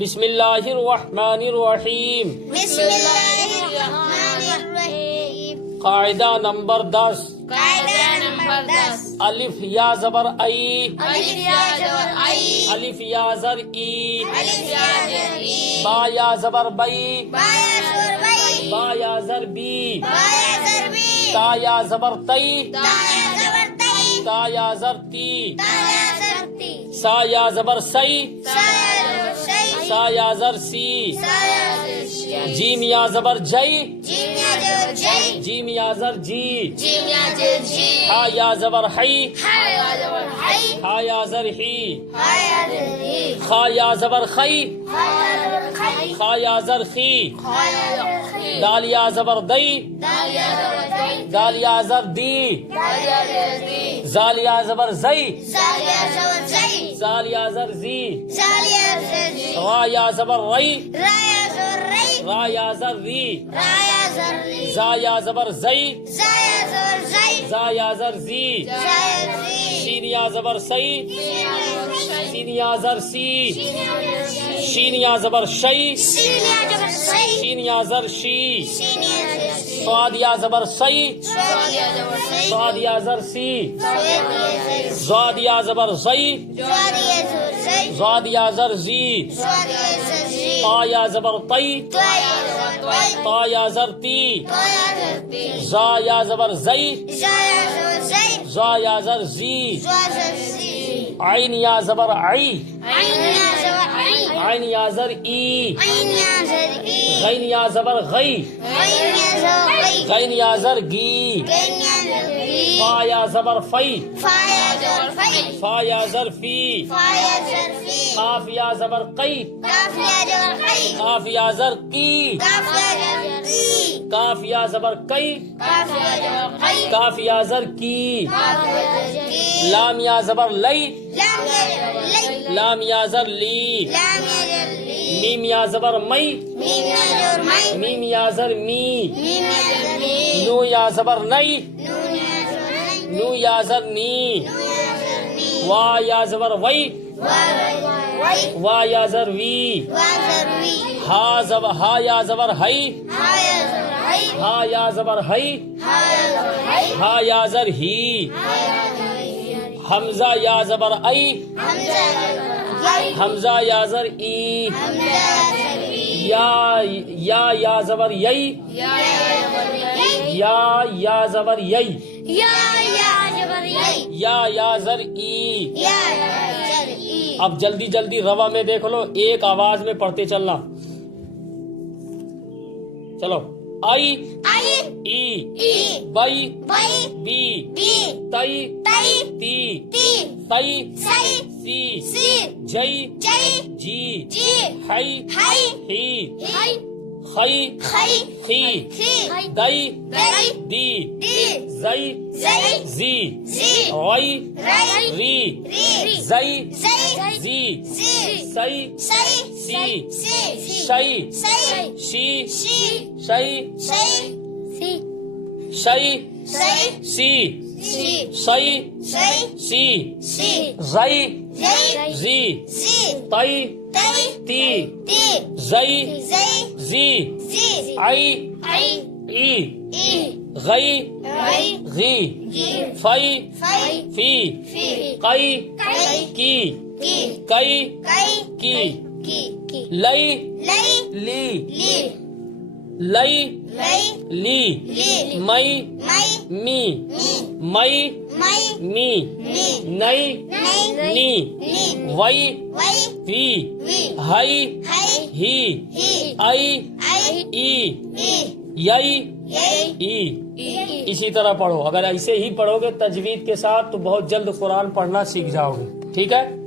بسم اللہ الرحمن الرحیم. بسم اللہ الرحمن الرحیم. قاعدہ نمبر 10. قاعدہ نمبر 10. الف یا زبر ای. الف یا زبر ای. الف یا زر ای. الف یا زر ای. با یا زبر بئی. با یا زبر بئی. با یا زر بی. با یا زر بی. تا یا زبر تی. تا یا زبر تی. تا یا زر تی. تا یا زر تی. سا یا زبر سی. سا یا زبر شی. سا یا زر سی. سا یا زر شی. جیم یا زبر جئی. جیم یا زبر جی. جیم یا زر جی. جیم یا زر جی. ہا یا زبر حی. ہا یا زبر حی. ہا یا زر ہی. ہا یا زر ہی. خا یا زبر خی. ہا یا زبر خی. خا یا زر خی. ہا یا زبر خی. دال یا زبر دئی. دال یا زبر دی. دال یا زر دی. دال یا زبر دی. زال یا زبر زئی. زال یا زبر زی. زال یا زر زی. زال یا زر زی. را یا زبر ری. را یا زبر ری. را یا زر ری. را یا زر ری. زا یا زبر زئی. زا یا زبر زی. زا یا زر زی. زا یا زی. شین یا زبر سی. سین یا زر سی. شین یا زبر شی. سین یا زبر سی. شین یا زر شی. سین یا زبر سی. صاد یا زبر سی. صاد یا زبر سی. صاد یا زر سی. صاد یا زبر سی. زاد یا زبر زئی. صاد یا زبر زی. زاد یا زر زی. صاد یا زبر زی. تا یا زبر تی. تا یا زبر تی. تا یا زر تی. تا یا زبر تی. زا یا زبر زئی. زا یا زبر زی. زا یا زر زی. زا زر زی. عین یا زبر عی. عین یا زبر عین. عین یا زر ای. عین یا زر ای. غین یا زبر غی. غین یا زبر غی. غین یا زر گی. غین یا زبر غی. فا یا زبر فی. فا یا زبر فی. فا یا زر فی. فا یا زر فی. قاف یا زبر قی. کاف یا زبر قی. قاف یا زر قی. کاف یا زبر قی. کاف یا زبر قی. کاف یا زبر قی. کاف یا زر کی. کاف یا زبر قی. لام یا زبر لی. لام یا زبر لی. لام یا زر لی. لام یا زبر لی. میم یا زبر می. میم یا زبر می. میم یا زر می. میم یا زبر می. نو یا زبر نئی. نون یا زبر نی. نو یا زر نی. نون یا زبر نی. وا یا زبر وی. وا وی. وا یا زر وی. وا زر وی. ہا یا زبر ہی. ہا یا زبر ہی. ہا یا زبر ہی. ہا یا زبر ہی. ہا یا زر ہی. ہا یا زبر ہی. حمزہ یا زبر ای. حمزہ یا زبر ی. حمزہ یا زر ای. حمزہ یا زبر ی. یا زبر یئی. یا زبر ی. یا زبر یئی. یا زبر ی. یا زر ای. یا زر ای. اب جلدی جلدی روا میں دیکھ لو، ایک آواز میں پڑھتے چلنا. چلو. آئی. آئی. ای. ای. بئی. بئی. بی. بی. تئی. تئی. تی. تی. تئی. سی. سی. سی. جئی. جئی. جی. جی. ہئی. ہئی. ہی. ہئی. خئی. خئی. خی. خی. دئی. دئی. دی. دی. زئی. زئی. زی. زی. رئی. رئی. ری. ری. زئی. زئی. زی. زی. سئی. سئی. سی. سی. شئی. سئی. شی. شی. شئی. سئی. سی. شئی. سئی. سی. سی. سئی. سئی. سی. سی. زئی. زئی. زی. زی. تئی. تئی. تی. تی. زئی. زئی. زی. زی. آئی. آئی. ای. ای. غئی. رئی. غی. گی. فئی. فئی. فی. فی. قئی. قئی. کی. کی. کئی. کئی. کی. کی. کی. لئی. لئی. لی. لی. لئی. لئی. لی. لی. مئی. مئی. می. می. مئی. مئی. می. می. نئی. نئی. نی. نی. وئی. وئی. وی. وی. ہئی. ہئی. ہی. ہی. آئی. آئی. ای. ای. یئی. یئی. ای. ای. اسی طرح پڑھو. اگر ایسے ہی پڑھو گے تجوید کے ساتھ تو بہت جلد قرآن پڑھنا سیکھ جاؤ گے. ٹھیک ہے.